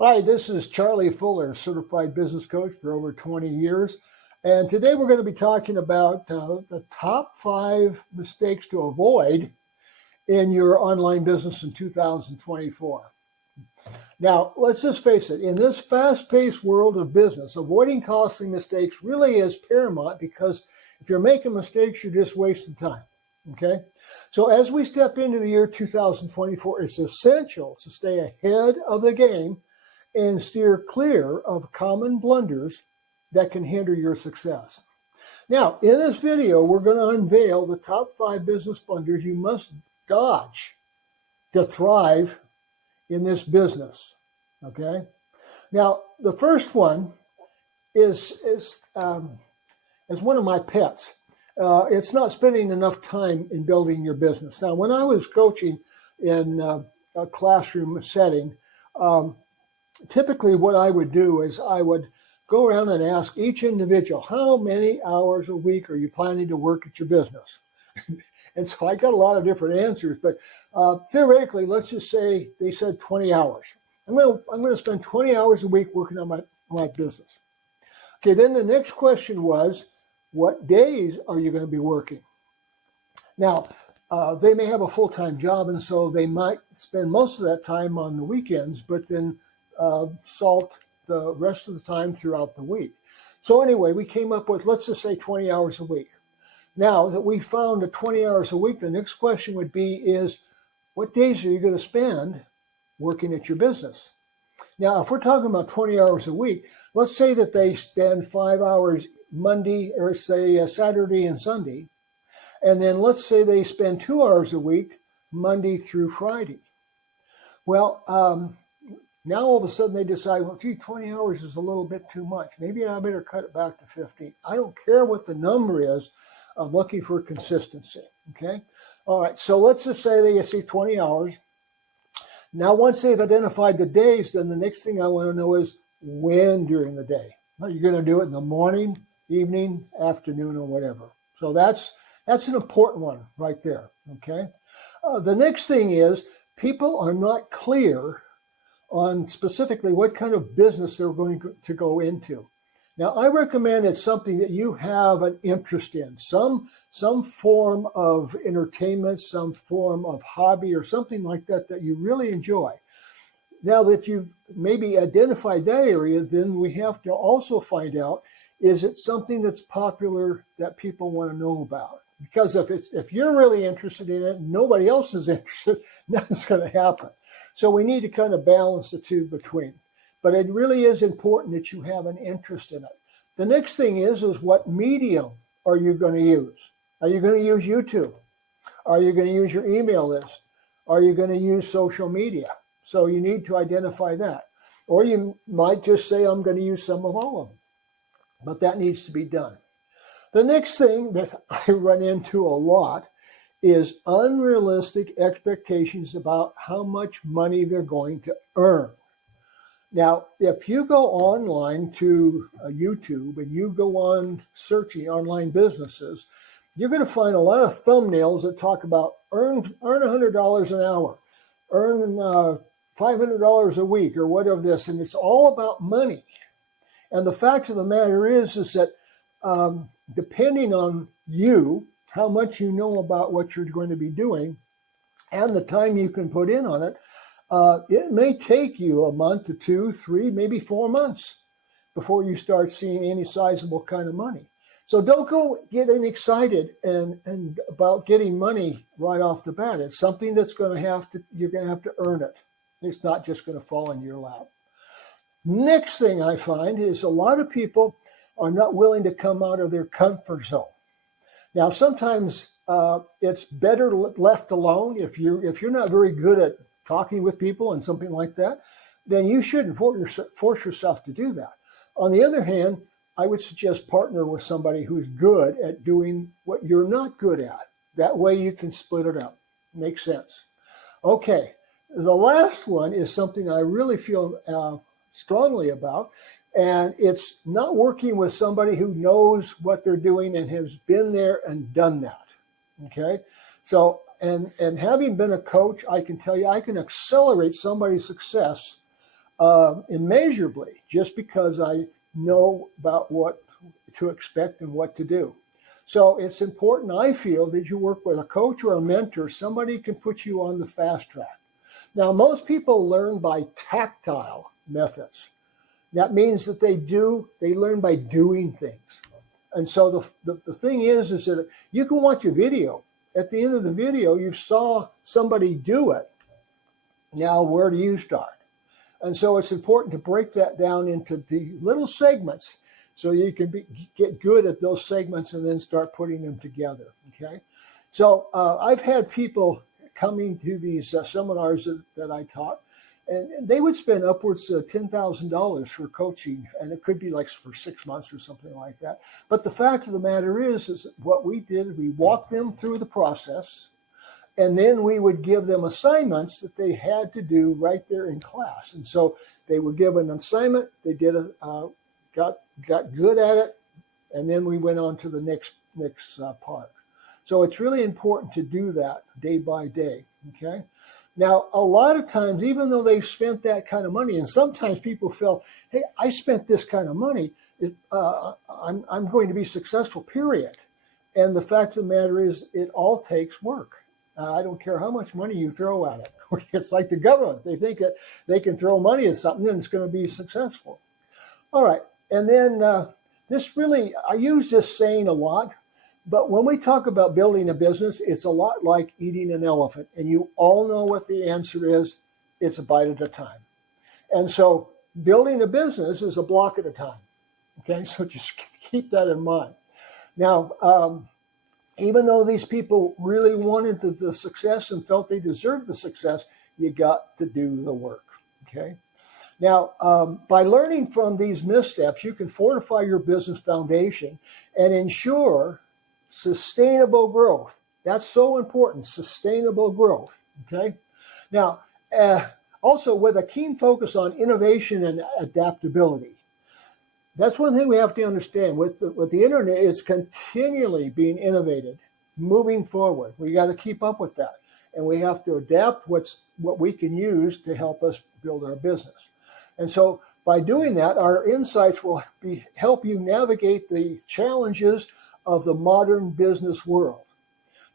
Hi, this is Charlie Fuller, certified business coach for over 20 years. And today we're going to be talking about the top 5 mistakes to avoid in your online business in 2024. Now, let's just face it, in this fast paced world of business, avoiding costly mistakes really is paramount because if you're making mistakes, you're just wasting time. Okay? So, as we step into the year 2024, it's essential to stay ahead of the game and steer clear of common blunders that can hinder your success. Now, in this video, we're going to unveil the top 5 business blunders you must dodge to thrive in this business. Okay? Now, the first one is one of my pets. It's not spending enough time in building your business. Now, when I was coaching in a classroom setting, typically what I would do is I would go around and ask each individual, how many hours a week are you planning to work at your business? And so I got a lot of different answers, but theoretically, let's just say they said 20 hours. I'm going to spend 20 hours a week working on my business. Okay, then the next question was, what days are you going to be working? Now, they may have a full-time job, and so they might spend most of that time on the weekends, but then salt the rest of the time throughout the week. So anyway, we came up with, let's just say 20 hours a week. Now that we found that 20 hours a week, the next question would be is, what days are you going to spend working at your business? Now, if we're talking about 20 hours a week, let's say that they spend 5 hours Monday or say Saturday and Sunday. And then let's say they spend 2 hours a week, Monday through Friday. Well, now all of a sudden they decide, well, gee, 20 hours is a little bit too much. Maybe I better cut it back to 15. I don't care what the number is. I'm looking for consistency, okay? All right, so let's just say they see 20 hours. Now, once they've identified the days, then the next thing I want to know is when during the day. Are you going to do it in the morning, evening, afternoon, or whatever? So that's an important one right there, okay? The next thing is people are not clear on specifically what kind of business they're going to go into. Now, I recommend it's something that you have an interest in, some form of entertainment, some form of hobby or something like that that you really enjoy. Now that you've maybe identified that area, then we have to also find out, is it something that's popular that people want to know about? Because if you're really interested in it, nobody else is interested, nothing's going to happen. So we need to kind of balance the two between. But it really is important that you have an interest in it. The next thing is what medium are you going to use? Are you going to use YouTube? Are you going to use your email list? Are you going to use social media? So you need to identify that. Or you might just say, I'm going to use some of all of them. But that needs to be done. The next thing that I run into a lot is unrealistic expectations about how much money they're going to earn. Now, if you go online to YouTube and you go on searching online businesses, you're going to find a lot of thumbnails that talk about earn $100 an hour, earn $500 a week or whatever this, and it's all about money. And the fact of the matter is that depending on you, how much you know about what you're going to be doing, and the time you can put in on it, it may take you a month or 2, 3, maybe 4 months before you start seeing any sizable kind of money. So don't go getting excited and about getting money right off the bat. It's something that's you're going to have to earn it. It's not just going to fall in your lap. Next thing I find is a lot of people are not willing to come out of their comfort zone. Now, sometimes it's better left alone. If you're not very good at talking with people and something like that, then you shouldn't force yourself to do that. On the other hand, I would suggest partner with somebody who's good at doing what you're not good at. That way you can split it up. Makes sense. Okay, the last one is something I really feel strongly about, and it's not working with somebody who knows what they're doing and has been there and done that. Okay, so and having been a coach, I can tell you I can accelerate somebody's success immeasurably just because I know about what to expect and what to do. So it's important, I feel, that you work with a coach or a mentor, somebody can put you on the fast track. Now, most people learn by tactile methods. That means that they learn by doing things. And so the thing is that you can watch a video. At the end of the video, you saw somebody do it. Now, where do you start? And so it's important to break that down into the little segments so you can get good at those segments and then start putting them together, okay? So I've had people coming to these seminars that I taught, and they would spend upwards of $10,000 for coaching, and it could be like for 6 months or something like that. But the fact of the matter is what we did, we walked them through the process, and then we would give them assignments that they had to do right there in class. And so they were given an assignment, they did got good at it, and then we went on to the next part. So it's really important to do that day by day, okay? Now, a lot of times, even though they've spent that kind of money, and sometimes people feel, hey, I spent this kind of money, I'm going to be successful, period. And the fact of the matter is, it all takes work. I don't care how much money you throw at it. It's like the government. They think that they can throw money at something and it's going to be successful. All right. And then I use this saying a lot, but when we talk about building a business, it's a lot like eating an elephant. And you all know what the answer is. It's a bite at a time. And so building a business is a block at a time. Okay, so just keep that in mind. Now, even though these people really wanted the success and felt they deserved the success, you got to do the work, okay? Now, by learning from these missteps, you can fortify your business foundation and ensure sustainable growth. That's so important, sustainable growth, okay? Now, also with a keen focus on innovation and adaptability. That's one thing we have to understand. With the internet, it's continually being innovated, moving forward. We got to keep up with that. And we have to adapt what we can use to help us build our business. And so by doing that, our insights will help you navigate the challenges of the modern business world.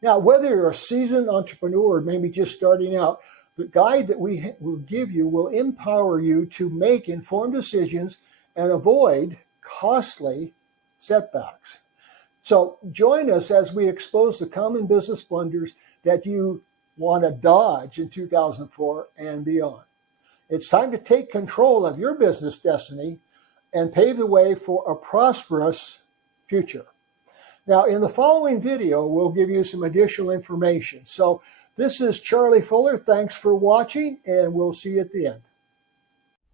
Now, whether you're a seasoned entrepreneur or maybe just starting out, the guide that we will give you will empower you to make informed decisions and avoid costly setbacks. So join us as we expose the common business blunders that you want to dodge in 2004 and beyond. It's time to take control of your business destiny and pave the way for a prosperous future. Now, in the following video, we'll give you some additional information. So this is Charlie Fuller. Thanks for watching, and we'll see you at the end.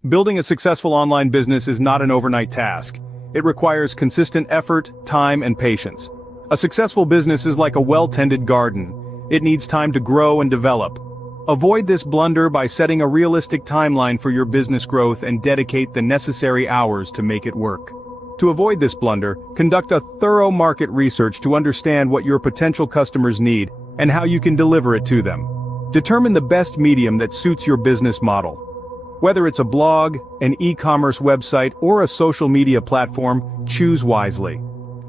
Building a successful online business is not an overnight task. It requires consistent effort, time, and patience. A successful business is like a well-tended garden. It needs time to grow and develop. Avoid this blunder by setting a realistic timeline for your business growth and dedicate the necessary hours to make it work. To avoid this blunder, conduct a thorough market research to understand what your potential customers need and how you can deliver it to them. Determine the best medium that suits your business model. Whether it's a blog, an e-commerce website, or a social media platform, choose wisely.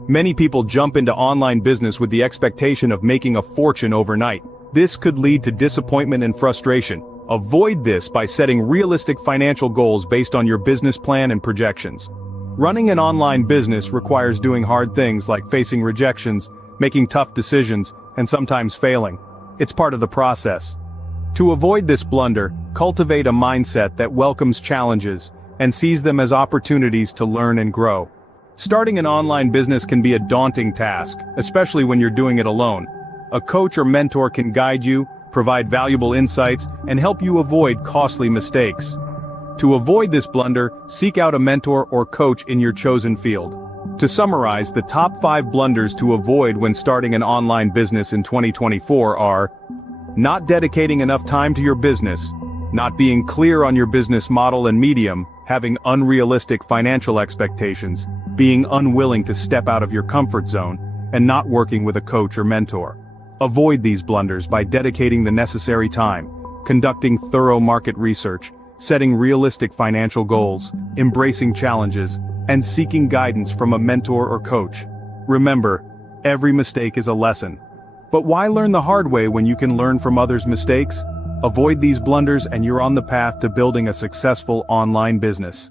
Many people jump into online business with the expectation of making a fortune overnight. This could lead to disappointment and frustration. Avoid this by setting realistic financial goals based on your business plan and projections. Running an online business requires doing hard things like facing rejections, making tough decisions, and sometimes failing. It's part of the process. To avoid this blunder, cultivate a mindset that welcomes challenges and sees them as opportunities to learn and grow. Starting an online business can be a daunting task, especially when you're doing it alone. A coach or mentor can guide you, provide valuable insights, and help you avoid costly mistakes. To avoid this blunder, seek out a mentor or coach in your chosen field. To summarize, the top 5 blunders to avoid when starting an online business in 2024 are: not dedicating enough time to your business, not being clear on your business model and medium, having unrealistic financial expectations, being unwilling to step out of your comfort zone, and not working with a coach or mentor. Avoid these blunders by dedicating the necessary time, conducting thorough market research, setting realistic financial goals, embracing challenges, and seeking guidance from a mentor or coach. Remember, every mistake is a lesson. But why learn the hard way when you can learn from others' mistakes? Avoid these blunders and you're on the path to building a successful online business.